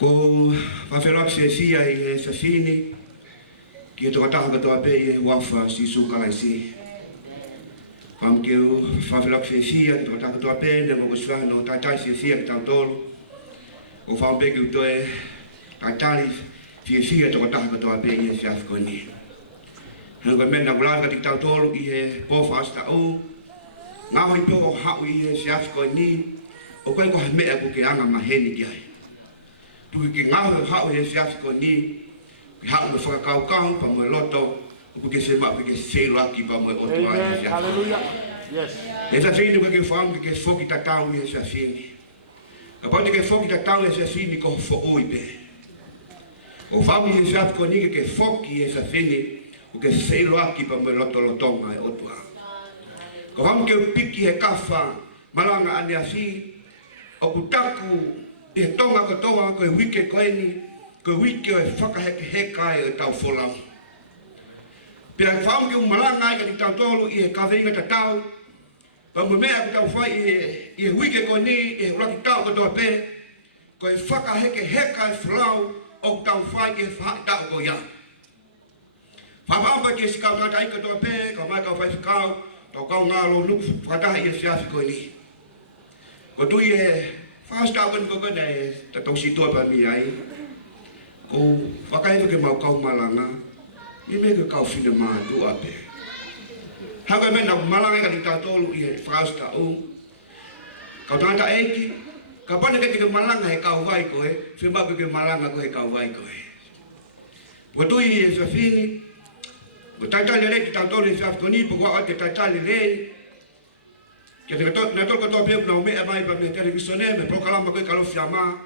Ko whawherak fia i he whiwhini, ki e toka taha katoa pe i he wafa si sukalai si. Wham keu whawherak fia ki toka taha katoa pe, ne mo kuswa no taitai fia ki tau tolo. O wham pe keu toe taitari fia toka taha katoa pe i he whiawhikoni. Hei koe mena kulaka ki tau tolo i he pofa asta o, ngā hoi pio o hau i he whiawhikoni, o koe koe mea ko ke anga maheni ki hai. Tuki ki ngāwe hau he whiawhikoni, ki hau me whakakaukau pa moe loto, o ke se mapu ke whelaki pa moe oto ai he whiawhikoni. E whiawhini koe ke whaam ke whoki tatau i he whiawhini. Ka poti ke whoki tatau i he whiawhini ko fo oi pe. O whaam i he whiawhikoni ke whoki i he whiawhini, o ke whelaki pa moe loto lotonga e oto ai. Ka whaam ke piki he kawha, malanga ane a whi, o kutaku, e tonga katoa koe Uike koeni, koe Uike o e whakaheke heka e tau wholau. Pea whaam ke malanga ai ka ti tau tolu i he kawinga tatau, pa mo mea ku tau whai i he Uike koeni, i he uraki tau katoa pe, koe whakaheke heka e wholau o tau whai i he whai tau ko ia. Whaampa ke sikau tata i katoa pe, ka mai kau whai whikau, tau kau ngalo luku whataha i he whiawhi koeni. Ko tui e whaastau kani koko nei tatau situa pa mi ai. Ko whakaiwa ke mau kau malanga, i me ke kau whina maa tu ape. Haka mena malanga ka ti tātolu i he whaastau. Kau tanta eiki, ka pane ke tika malanga he kau vai koe, whimaku ke malanga ko he kau vai koe. Ko tui i he whiawhini, ko taitali rei ki tātolu i whiawhikoni, po kua o te taitali rei, Kia te na toko toa pēpu na o mea mai pa me televisione, me prokalama koe Kalofiama.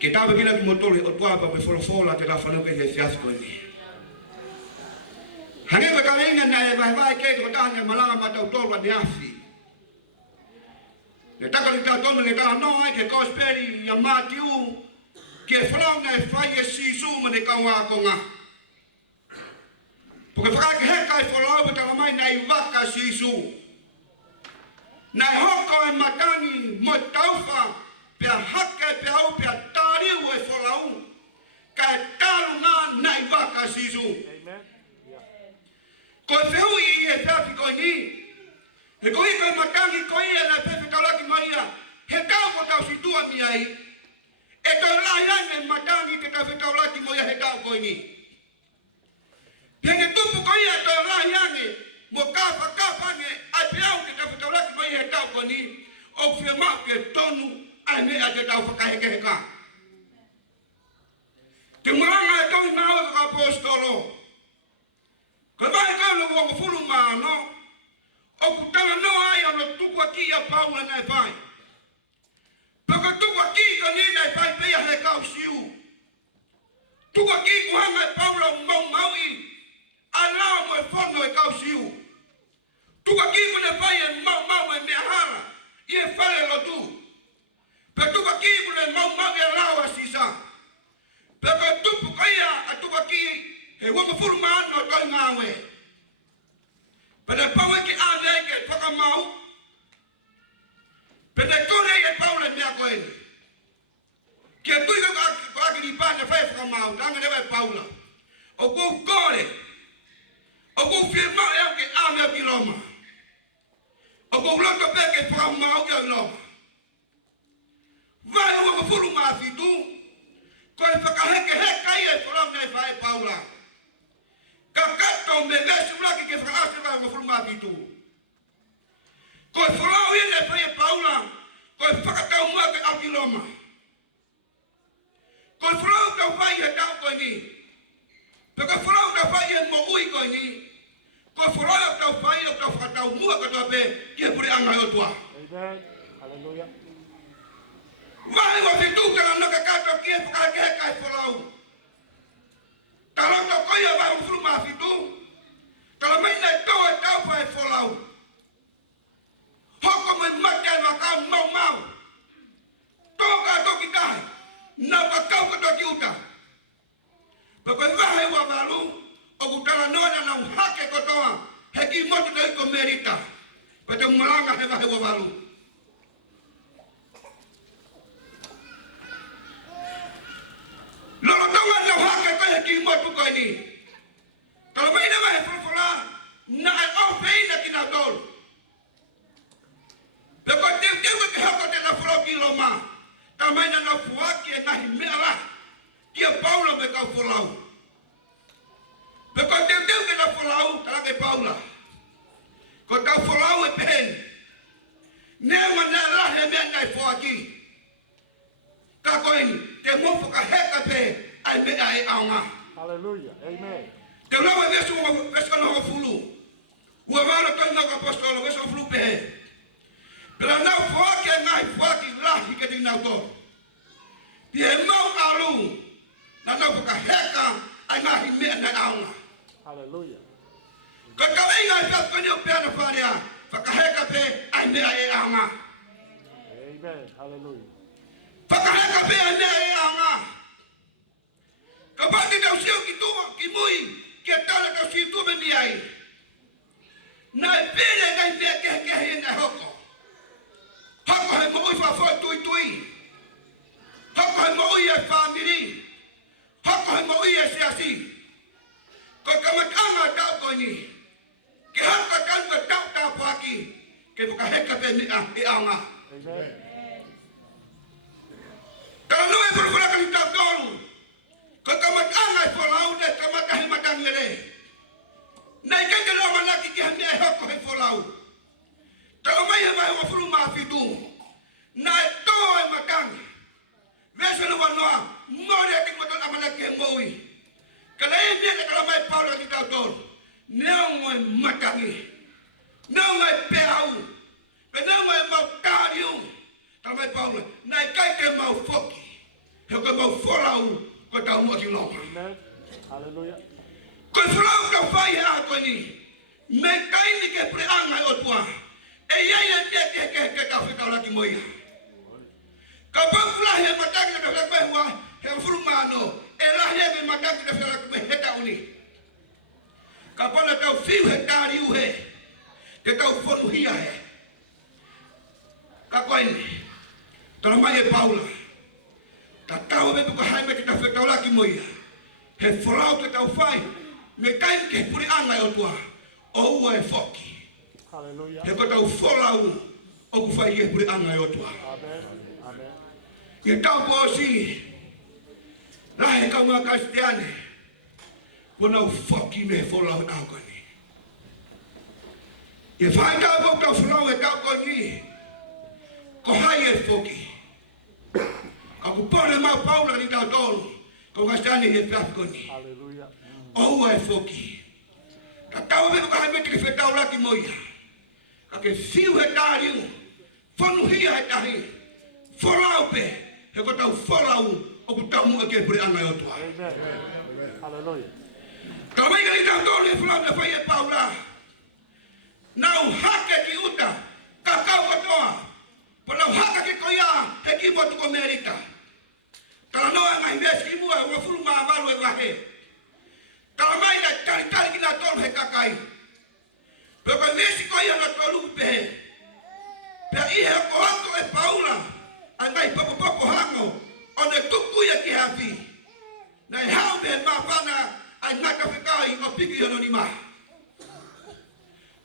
Ke tāwe kina ki motore o tuapa me wholofola te rawhanau ke he whiawhikoni. Hange koe kawenga na e vai kei toko tāne malanga matau tolwa ni awhi. Ne takari tā tonu ne tā no ai ke kosperi i a mātiu, ke whalau na e whai e sisu ma ne kaunga konga. Porque whakake heka e whalau pe tala mai na i waka sisu. Na hoko e matani mo tauwha, pia hake pia au pia tāriu e whalau, ka e tāru ngā na i waka sisu. Ko e whiu i e whiawhi koe ni, he koe koe matangi koe e na pepe taulaki maia, he tau ko tau situa mi ai, e tau lai ane matangi te tau taulaki moia he tau koe ni. Pene tupu koe e tau lai ane, mo kapa ne ai peau ke tau taulaki mai he tau ko ni o whia mau ke tonu ai mea te tau whakaheke heka. Te maranga e tau ngāo ka apostolo. Ka vai kau no wongo fulu māno, o kutanga no ai ono tukua ki a paula nai pai. Paka tukua ki ka ni nai pai pea he kau siu. Tukua ki kuhanga e paula mau maui, alao mo e whono e kau siu. Tuka kiku ne pai e mau e mea hara, i e whare Lotu. Pe tuka kiku ne mau e rawa sisa. Pe ka tupu kaia a tuka ki he wama furu maano toi ngāwe. Pe ne pau e ki ane ke whaka mau. Pe ne kore e paule mea koeni. Kia tui ka aki ni pāne whai whaka mau, tanga newa e paula. O kou kore, o kou whie mau e au ke ame au ki Roma. O kou loto pe ke whaka mau ki au Roma. Vai ua mawhuru mawhitu, koe whakaheke hekai e whalau nei whae paula. Ka kato me vesu laki ke whakaase vai mawhuru mawhitu. Koe whalau i nei whae paula, koe whakatau mua ke au ki Roma. Koe whalau tau whae e tau koe ni. Pe koe whalau tau whae e mo ui koe ni. Koe whalau tau whae o tau whakatau mua katoa pe ki e puri anga o tua. Amen. Hallelujah. Vai wa fitu kala no ka kato ki e whakake heka e whalau. Tala to koia vai o furu ma fitu. Tala mai nei tau e tau whae whalau. Hoko me mate wa kau mau. Toka toki tahi. Na wa kau kato ki uta. Pa koe vahe wa walu. O kutala noana na uhake kotoa. Heki motu na iko merita. Pa te Malanga he vahe wa walu. Paloma. Tamai na fuaki e nahi mea kia Paula me kau folau. Peko teu ke na folau tala ke Paula. Ko kau folau e pehen. Nema na lahe mea nai fuaki. Ka koini te mofo ka heka pe ai mea e aunga. Hallelujah. Amen. Te ulawa vesu kana ho fulu. Ua mara tanga ka apostolo vesu fulu pehe. Pela nau fuaki e nai fuaki lahi ke ti nau to. Pie mau alu. Na nau ka heka ai nahi mea nai aunga. Hallelujah. Ko kawai ngai ka koni o piano faria. Whakaheka pe ai mea e aunga. Amen. Hallelujah. Whakaheka pe ai mea e aunga. Ka pati tau siu ki tua, ki mui, ki a tala tau siu tua me mi ai. Nai pere ngai mea kehe ngai hoko. Hoko he mo ui whawhoi tui tui. Hoko he mo ui e whamiri. Hoko he mo ui e siasi. Ko kamatanga tau koni. Ke haka kanua tau paki. Ke whakaheka pe mea e aunga. Amen. Tala nui e whurwhuraka ni tau tolu. Ko kamatanga e wholau ne kamatahi matangere. Nei kenge roa manaki ki hame e hoko he wholau. Tala mai he mai wafuru maafitu. Na e toa e matangi. Vesa na wanoa, mori a kikmaton amanaki he moui. Kala e mea kala mai paula ki tau tolu. Neo ngoi matangi. Neo ngoi peau. Pe neo ngoi mau tariu. Tala mai paula, nai kai te mau foki. He koe mau wholau. Ko tau mua ki longa. Amen. Hallelujah. Ko wholau tau whai he a koe ni. Me kaini ke preanga o tua. E iai e ke tau whetau laki moia. Ka pampula he mataki na kawhela koe hua. He mfuru mano. E lahi e me mataki na kawhela koe heta uni. Ka pala tau whiu he tāri uhe. Te tau whonu hia he. Ka koe ni. Tala mai e Paula. Ta tau me puka hai me ki ta whetau laki moia. He wholau te tau whai. Me kaini ke puri anga o tua. O ua e whoki. Hallelujah. He ko tau wholau. O ku whai e puri anga o tua. Amen. Amen. Ke tau po si. Rahe kau ngā kastiane. Kona u whoki me wholau tau koni. E whai tau po tau wholau e tau koni. Ko hai e whoki. Aku pore mau Paula ni tau tolu. Ko kastiane he piafi koni. Hallelujah. O ua e whoki. Ka tau me ka hai me tiki whetau laki moia. Ka ke whiu he tāriu. Whanu hia he tahi. Wholau pe. He ko tau wholau. O ku tau mua ke pure anga o tua. Amen. Hallelujah. Ka mai ka ni tau tolu e wholau te whai e Paula. Nau hake ki uta. Ka kau katoa. Po nau haka ki koia. He ki motu ko merita. Kala noa ngai veski mua. Wafuru maa walu e wahe. Kala mai na tari ki na tolu he kakai. Pero ka vesi koia na tolu pehe. Pea ihe ko hako e Paula. Ai mai popo hango. O ne tukuia ki hafi. Na e hau me maa whana. Ai naka whikai o piki hono ni maa.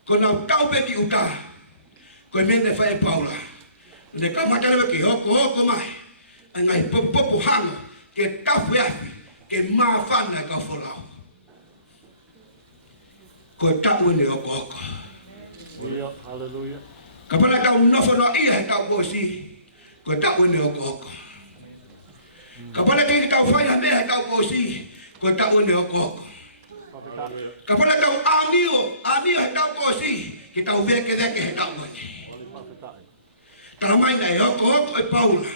Ko nau tau pe ki uta. Ko e mene whae Paula. Ne ka matalewa ki hoko mai. Ai ngai popo hango. Ke tafu hafi. Ke maa whana ka wholau. Ko e tapu ene hoko. Hallelujah. Kapala tau nofo no ia he tau kosi. Ko e tapu ene hoko. Kapala tiki tau whaia mea he tau kosi. Ko e tapu ene hoko. Kapala tau amio he tau kosi. Ki tau veke he tau ene. Tala mai nei hoko e Paula.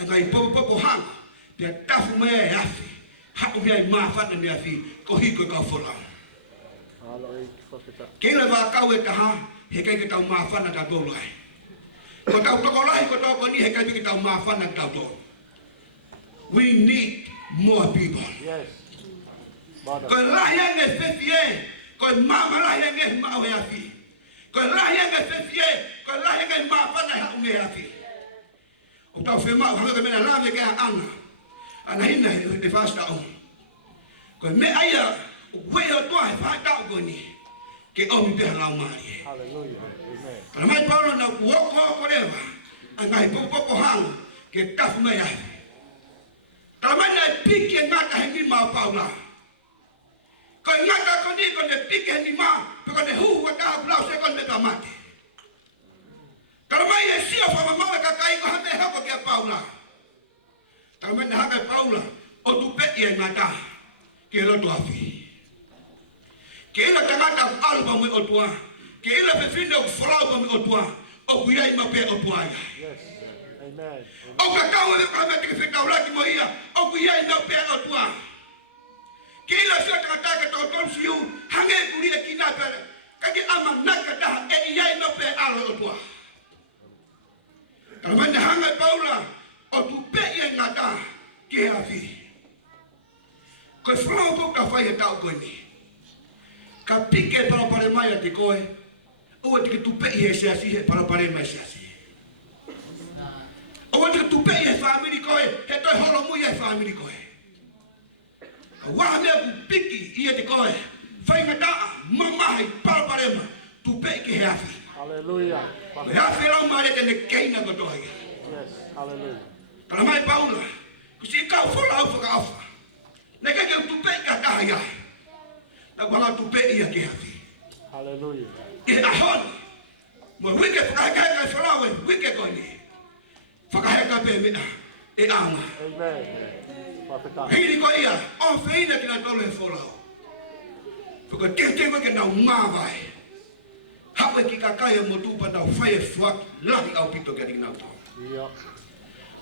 E ngai popo hanga. Pia tafu mea e afi. Haku mea i maa whana mea fi. Ko hiko e kau wholau. Kila wā kau e taha. He kai ke tau maa whana ta tolu ai. Ko tau tokolahi ko tau koni. He kai ke tau maa whana ta tolu. We need more people. Yes. Ko lahi ange whewhie. Ko maa lahi ange maa he afi. Ko lahi ange whewhie. Ko lahi ange maa whana he unge afi. O tau whemau hanga ka mena lame ke ana. Ana hina he whasta o. Ko me aia wei o toa he whaitau koni. Ke omi peha lau maari. Hallelujah. Amen. Kana mai Paulo na kuoko rewa. Ngai popo hang ke tafu mai ai. Talamana piki ngata hengi ma Paula. Ko ngata ko ni ko ne piki hengi ma, ko ne hu wa ta blau se kon beta mate. Talamai e sia fa mama ka kai ko hame ha ko ke Paula. Talamana ha ka Paula o tu pe ye ngata ke lo tu afi. Ke ila tangata alba mo o tua. Ke ila pe fine o frau mo o tua. O kuia ima pe o tua. Yes. Amen. O kakao e ka mete ke feta ulaki mo ia. O kuia ima pe o tua. Ke ila sia tangata ke to ton siu. Hange kuri e kina pe. Kaki ama naka ta e ia ima pe alo o tua. Talamana hanga Paula o tu pe ye ngata ke afi. Ko frau ko ka fai e tau ko ni. Ka pike para pare mai a te koe. O te ke tupe i he seasi he para pare mai seasi. O te ke tupe i he whaamiri koe. He toi holo mui he whaamiri koe. Ka waha mea ku piki i he te koe. Whainga taa mamahai para pare mai. Tupe i ke he afi. Hallelujah. He afi rau maare te ne keina kotoa ia. Yes. Hallelujah. Kala mai Paula. Kusi kau fola au whaka awha. Neka ke tupe i ka taha ia. Na wala tupe i a ke afi. Hallelujah. E ahoni. Mo wike whakaheka e whalawe. Wike koe ni. Whakaheka pe mea. E aunga. Amen. Pautaa. Hiri koe ia. O whina ki na tole e wholau. Whaka te wike nau mawai. Hawe ki kakai e mo tupa nau whai e whaki. Laki au pito ki nau tau. Yeah.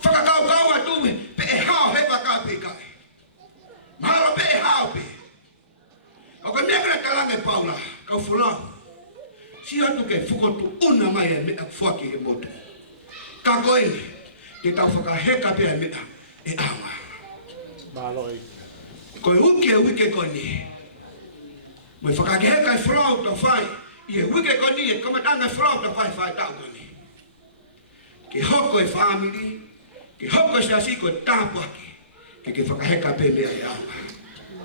Whakakau kau atuwe. Pe e hao he waka pe kai. Mahalo pe e hao pe. O ka neka na talanga e Paula. Kau wholau. Si atu ke whukotu una mai e mea whaki e motu. Ka koe ni, te tau whakaheka pia mea e awa. Malo e. Koe uke e wike koe ni. Moi whakaheka e whrau ta whai. I e wike koe ni e kamatanga e whrau ta whai whai tau koe ni. Ke hoko e whamiri, ke hoko e sasi koe tāpaki. Ke whakaheka pia mea e awa.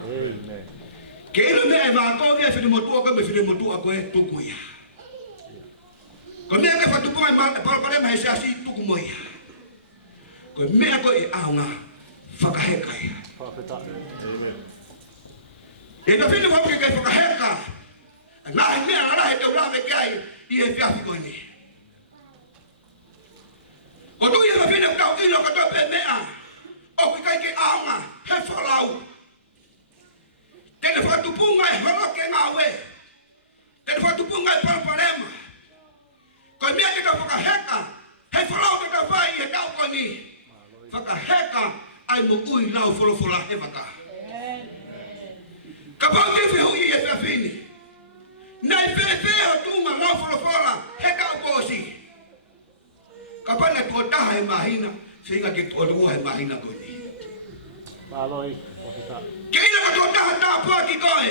Amen. Ke ilo mea e whako via whine motua koe me whine motua koe tuku ia. Ko mea ke whatupunga e paraparema he seasi tuku moia. Ko mea koe e aunga whakaheka ia. Pautaa. Amen. E ka whine whapuke kai whakaheka. Ngā he mea ngara he tau lawe kai i he whiafi koe ni. Ko tui e whine kau ino katoa pe mea. O kui kai ke aunga he whalau. Tene whatupunga e horoke ngā we. Tene whatupunga e paraparema. Ko mea ke tau whakaheka, he whalau ke tau whai e tau koe ni. Whakaheka ai mo ui lau wholowhola he waka. Ka pau te whihui e whiawhini. Nei whewhea tūma lau wholowhola he tau kōsi. Ka pane tua taha he mahina, whinga ke tua rua he mahina koe ni. Malo e. Pautaa. Ke ina ka tua taha tāpua ki koe.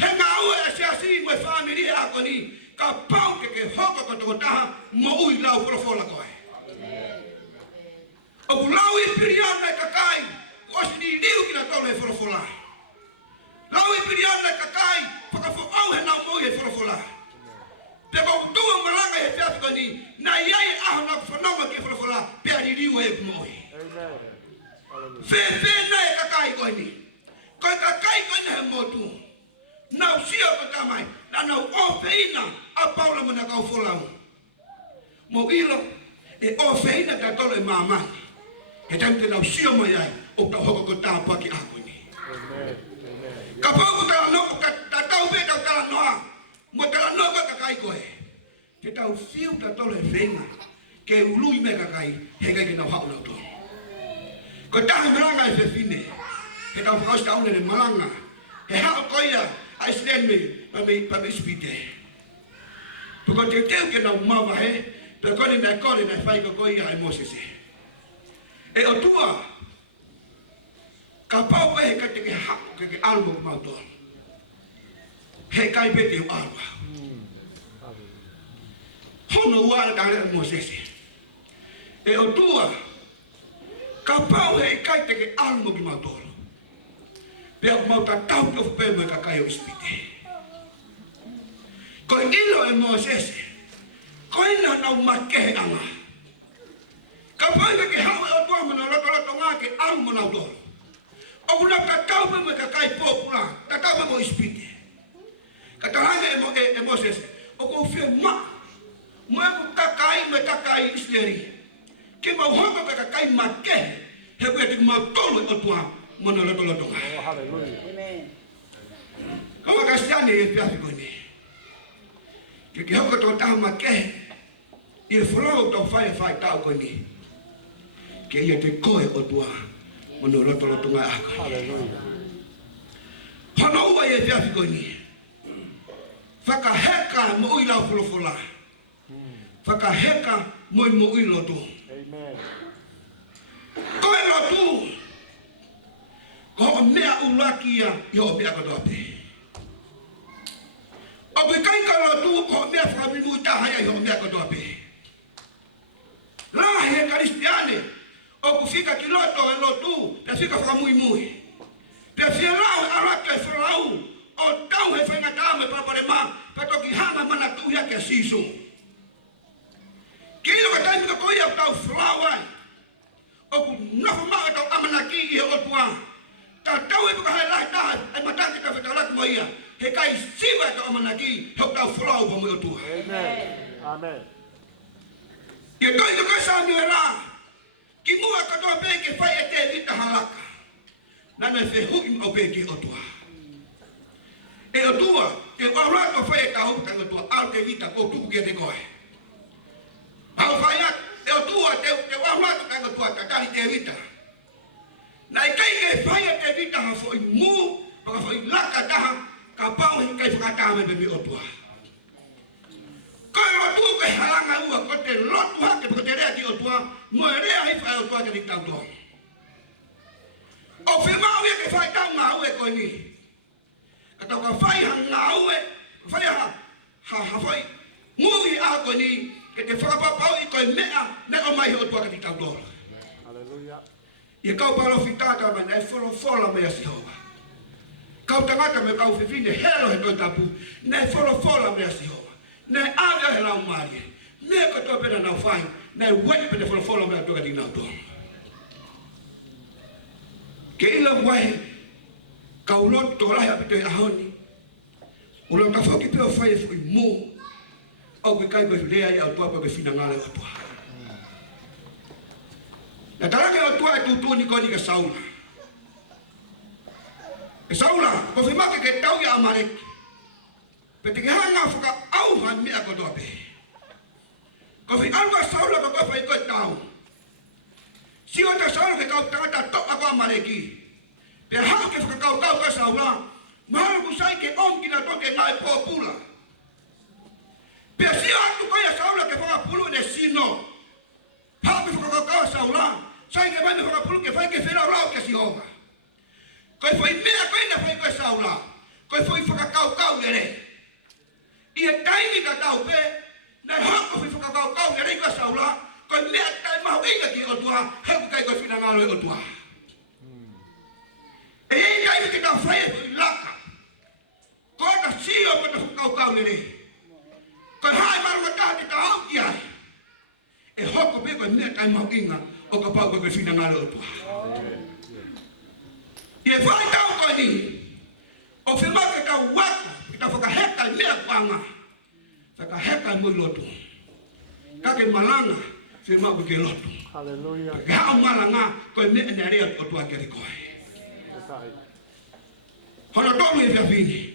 He ngā ua e seasi mo e whamiri a koe ni. Ka pau ke hoko ka toko taha mo ui lau wholowhola koe. O ku lau i piriana e kakai, ko osi ni liu ki na tole e wholowhola. Lau i piriana e kakai, whakawho au he nau moi e wholowhola. Pe ko tua malanga e whiafi koe ni, na iai e aho na whanonga ki e wholowhola, pea ni liu e moi. Amen. Hallelujah. Whewhena e kakai koe ni. Koe kakai koe ni he motu. Nau sio ko tamai, na nau ofeina a Paula mana kau wholau. Mo ilo, e ofeina ta tolo e mamani. He taim te nau sio mai ai, o tau hoko ko tāpua ki ako ni. Amen. Ka pōku tala no, ta tau me tau tala noa, mo tala no ka kakai koe. Te tau fiu ta tolo e whenga, ke ului me kakai, he kai ki nau hau nau tolo. Ko tahi Malanga e whewhine, he tau whakausi taune ne Malanga, he hao koia, ai slen me, pa me spite. Poko te teu ke nau mawa he, pe kone nai whai ko koia ai Mosese. E o tua, ka pau he kai te ke hako ke almo ku mautoa. He kai pete u alwa. Hono uara ka rea Mosese. E o tua, ka pau he kai te ke almo ki mautoa. Pea ku mauta tau ke upe me ka kai o ispite. Ko ilo e Mosese, ko ina nau makehe anga. Kapai ke hau o tua mana loto ngā ke au mana o tolo. O kuna kakau pe me kakai popula, kakau pe mo ispite. Katalanga e Moses, o ko fie ma. Mo ko kakai me kakai isleri. Ke mau hongo ka kakai make. He ko te mau tolo o tua mana loto ngā. Oh, hallelujah. Amen. Kau kasihan ni pihak ini. Ke hau ko to tahu make. Ia flow to fire tau ko ni. Ke ia te koe o tua mono loto ngā ako. Hallelujah. Hono ua ia te ko ni. Whakaheka mo ui lau wholofola. Whakaheka mo ui loto. Amen. Koe loto. Ko o mea ulakia i o mea kotope. O kai ka loto ko mea whakamimu tahaya i o mea kotope. Lah he Kristiane o kufika kiloto e lotu pe fika whakamui. Pe fialau araka e whalau o tau he whainga tāme paparema pa toki hama mana tuya ke sisu. Kilo ka taimi ka koia tau whalawai o ku nafu maa tau amanaki i o tua. Ta tau e puka hai lai taha e mataki ka whetalaki mo ia. He kai siwa tau amanaki he tau whalau pa mo o tua. Amen. Amen. Ia toi ka kasa ni la. Ki mua katoa peke whai e te vita halaka. Nana whe hui o peke o tua. E o tua, te aurato whai e tau tanga tua au ke vita ko tuku kia te koe. Au whai at, e o tua te aurato tanga tua tatari te vita. Nai kai ke whai e te vita ha whai mu, paka whai laka taha, ka pau hi kai whakatame pe mi o tua. Koe o tua ke halanga ua, ko te lotu hake paka te rea ki o tua, mo e rea hi whai o tua ke ni tau toa. O whemau ia ke whai tau ngā ue koe ni. Katau ka whai ha ngā ue, whai ha whai ngui a koe ni, ke te whakapapau i koe mea, ne o mai o tua ke ni tau toa. Hallelujah. Ia kau palo fitata ma nei fola mea Sihova. Kau tangata me kau whiwhine helo he toi tapu, nei fola mea Sihova. Nei avea he lau marie, mea katoa pena nau whai, nei wei pene fola mea toka di nau toa. Ke ila wai, kau lotu tō lahi apito i ahoni, ulau ka whauki peo whai e fui mō, au kui kai koe lea i au tua pa ke whina ngale o tua. Na tarake o tua e tūtū ni koe ni ka Saula. E Saula, ko whimake ke tau i amareki. Pe te ke hanga whaka auha mea kotoa pe. Ko whi aluka Saula ko koe whai koe tau. Si o ta Saula ke kau tangata toka ko amareki. Pe hau ke whakakau kau ka Saula, maharu kusai ke onki na toke ngai pōpula. Pe si o atu koe a Saula ke whakapulu ne sino. Hau ke whakakau Saula, sai ke mai me whakapulu ke whai ke whenau lau ke Sihova. Koe whai mea koe na whai koe Saula, koe whai whakakau ere. Ia taimi ka tau pe, na hako whi whakakau ere koe Saula, koe mea tai mahu inga ki o tua, heku kai koe whina ngalo o tua. E ei taimi ki tau whai e whi laka, koe ka sio koe ta whakakau ere. Koe hai maru ka taha te ta au ki ai. E hoko pe koe mea tai mahu inga, o ka pau koe whina ngalo o tua. Ia whai tau koe ni, o whemake ka wako, ki ta whakaheka i mea kuanga, whakaheka i mui lotu. Kake malanga, whemake ke lotu. Hallelujah. Ke hao malanga, koe mea ne area o tua kere koe. Saia. Hono tolu e whiawhini.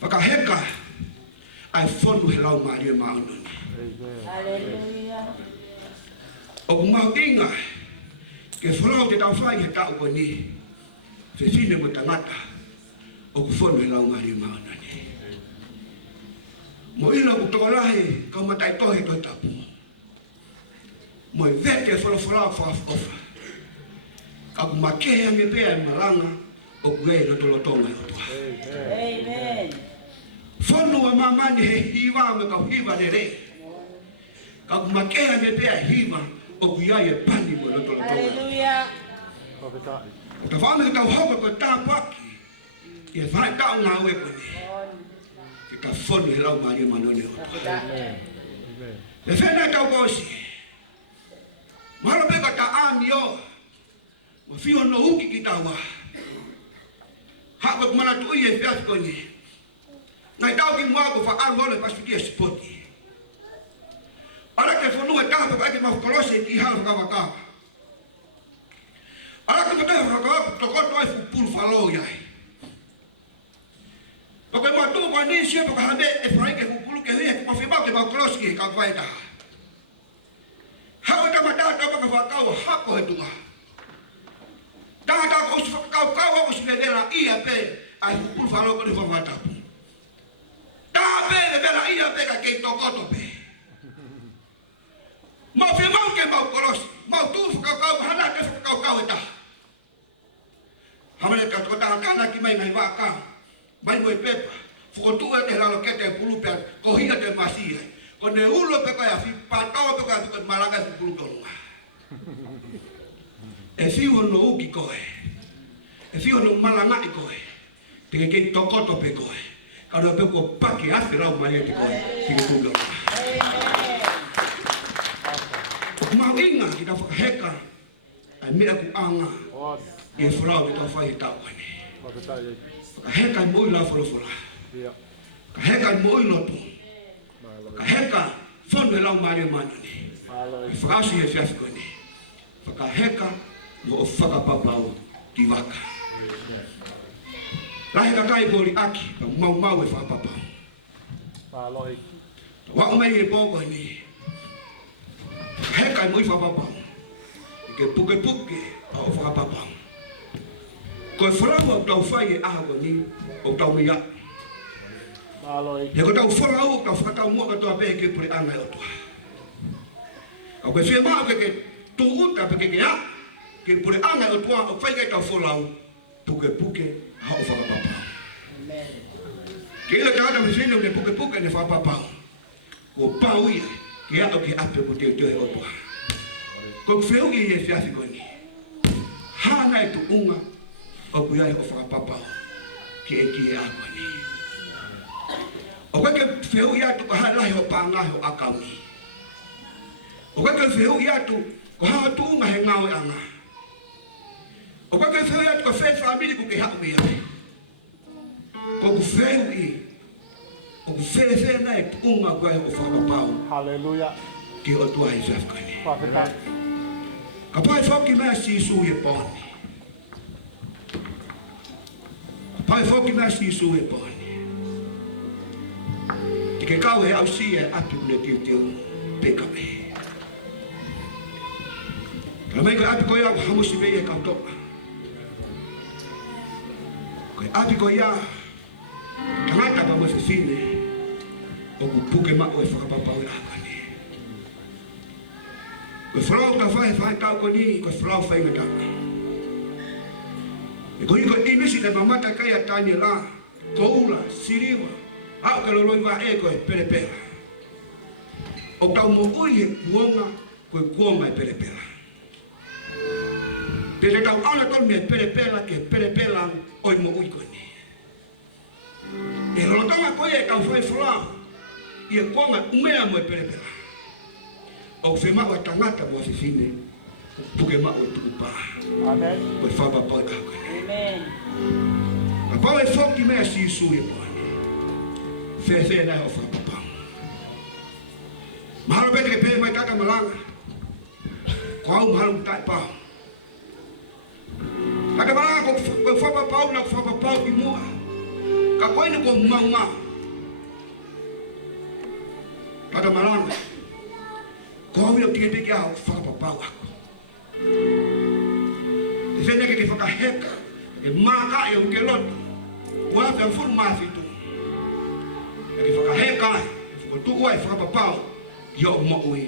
Whakaheka, ai whonu he lau maari e maunoni. Amen. Hallelujah. O kumau inga, ke whalau te tau whai he tau koe ni, whiwhine mo tangata, o ku whonu he lau maari e maunoni. Mo ilo ku tokolahe, kau matai tohe toi tapu. Mo i vete e whalau whaafofa. Ka ku makehe me pea e malanga, o ku e lotolotonga e o tua. Amen. Whonu e mamani he hiwa me kau hiwa le re. Ka ku makehe me pea hiwa, o ku iai e pani mo lotolotonga. Hallelujah. Prophesy. Ta whaame ki tau hoka koe tā paki, i e whai tau ngā ue koe ni. Ki ta whonu he lau maari e manone o tua. Amen. Amen. Le fena tau kosi. Mahalo peka ta amio. Mo fio no uki ki tawa. Hako kumana tu iye fiat koni. Ngai tau ki mwago fa angole pasfikia spoti. Ala ke fonu e taha peka ake mafukolose ki hala whakawakawa. Ala ke peka whakawakawa tokoto ai fupulu falo yai. Pake matu kwa nisi ya peka hande e fraike fupulu ke hui e mafimau ke mafukolose ki kakwae taha. Hawa tamatata peka whakawa hako he tunga. Taha taha kosi whakakawa ko sinedera ia pe ai fupulu falo ko ni whawatapu. Taha pe le vera ia pe ka kei tokoto pe. Mau fe mau ke mau kolosi, mau tu whakakau, hana te whakakau e taha. Hamane ka taha kana ki mai waka, mai moe pepa, whakotu e te ralo kete e pulu pia, ko hia te masia. Ko ne ulo pe kaya fi patawa pe kaya fi malanga fi pulu konga. E fiwa no uki koe, e fiwa no malanga i koe, te kei tokoto pe koe. Karo pe ko paki afi rau mai e te koe, fi ke pulu konga. Mau inga kita whakaheka ai mea ku anga e whalau ki tau whai he tau ane. Whakaheka i moi la whalawhala. Whakaheka i moi lotu. Whakaheka whanu e lau maare manane. Whakasi e whiawhiko ane. Whakaheka mo o whakapapau ki waka. Lahe ka kai kori aki pa mau e whakapapau. Wao mai e pōko ane. Heka moi whapapau. Ike puke a o whakapapau. Koe whalau au tau whai e aha ko ni o tau mea. He ko tau whalau o tau whakatau mua katoa pehe ke pure anga o tua. Au koe whemao ke tu uta pe ke a ke pure anga o tua o whai ke tau whalau puke a o whakapapau. Ke ila ka hata mwishine une puke ne whapapau. Ko pau ia. Ke ato ke ape ko te he otua. Ko wheu i e whiawhiko ni. Hana e tu unga o kuiai o whakapapau ke e ki e ako ni. O koe ke wheu i atu ko halahi o pāngahi o akauni. O koe ke wheu i atu ko hawa tu unga he ngau e anga. O koe ke wheu i atu ko wheu whamiri ko ke hau me ai. Ko ku wheu i o whewhe na e unga kuai o whakapapau. Halleluja. Ki o tua i whiawhikani. Profeta. Ka pai whoki mea si isu e pōni. Ka pai whoki mea si isu e pōni. Te ke kau e au si e api kune tiu peka me. Ka mei koe api koe au hamusi mei e kau toka. Koe api koe ia tangata pa mo se fine o ku puke mako e whakapapau e akani. Koe whalau ka whai tau ko ni, koe whalau whai ngataka. E koe iko imisi te mamata kai a tani la, ko ula, siriwa, au ke loroi wa e koe perepera. O tau mo ui he kuonga, koe kuonga e perepera. Te tau ana tau me perepera ke perepera oi mo ui koe ni. E rotonga koe e kau whai whalau, i e kuonga umea mo e perepera. O whema o tangata mo a whiwhine, puke ma o tuku pā. Amen. O e whapapau e kakane. Amen. Ka pau e whoki mea si isu e pāne. Whewhe nai o whapapau. Mahalo pete ke pēr mai tata Malanga. Ko au mahalo mtai pāu. Tata Malanga ko whapapau na ko whapapau ki mua. Ka koe ni ko maunga. Tata Malanga. Ko au ilo tike teke au whakapapau ako. E whene ke whakaheka, ke maka e o ke lotu. Ua whea furu mawhitu. E ke whakaheka ai, e whakatuku ai whakapapau, i o maui,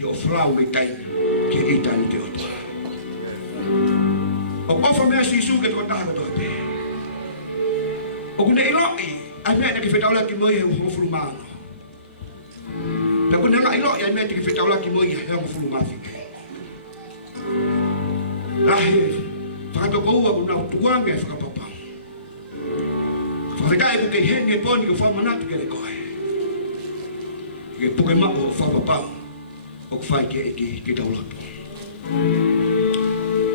i o whrau me taini, ke i taini te otua. O ofa mea si isu ke whakataha katoa te. O kune iloi, ai mea te ke whetaula ki moi e o furu maano. Pe kune nga iloi, ai mea te ke whetaula ki moi e o furu mawhike. Lahe, whakatoko ua kuna o tuanga e whakapapau. Whakatai ku kei heni e poni ko whamanatu ke le koe. Ke puke ma o whapapau. O whai ke tau lotu.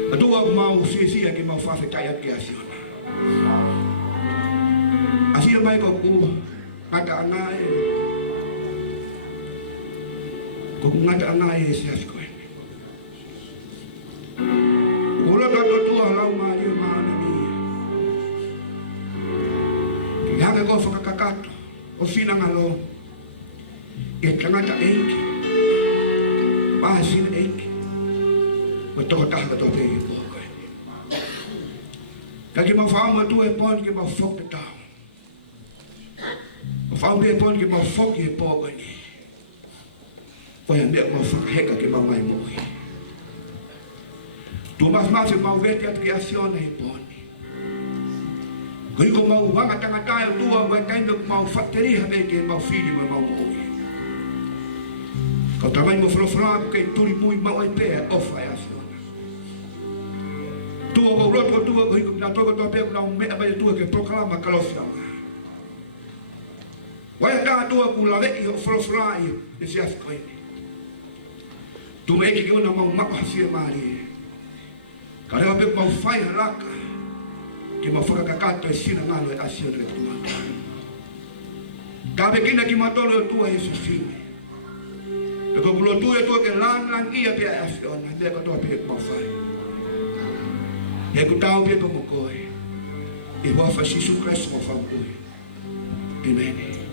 Atua mau sia ke mau whawhetai ake asiona. Asia mai ko ku ngata anai. Ko ngata anai e sias koe. Ula kato tua lau maari o maana ni. Ki hanga ko whakakakato. O whina ngalo. E tangata eiki. Mahasina eiki. Ma toko taha to pegi po koe. Ka ki ma whao ma tu e pon ki ma whok te tau. Ma whao me e pon ki ma whok i e po koe ni. Koe a mea ma whakaheka ki ma mai mohi. Tu mas e mau vete atu ki asiona i poni. Ko iko mau wanga tangatai o tua wai kaime ku mau whateriha me ke mau whiri mai mau mohi. Kau tamai mo whalawhala ku kei turi mui mau ai pēa ofa e asiona. Tua ko roto tua ko iko na toko toa pēa ku nau mea mai tua ke proklama Kalofiama. Wai a tua ku lawe i o whalawhala i e si asko ini. Tu me eki ki una mau mako hasia maari e. Ka rea pe mau whai halaka ki mau whakakakato e sina ngalo e asio nere kumata. Ka pe kina ki matolo e tua e susine. E ko kulo tu e tua ke lang ia pe a asio na mea katoa pe mau whai. E ku tau pe pa mokoe. E wafa Sisu Christ mo wham koe. Amen.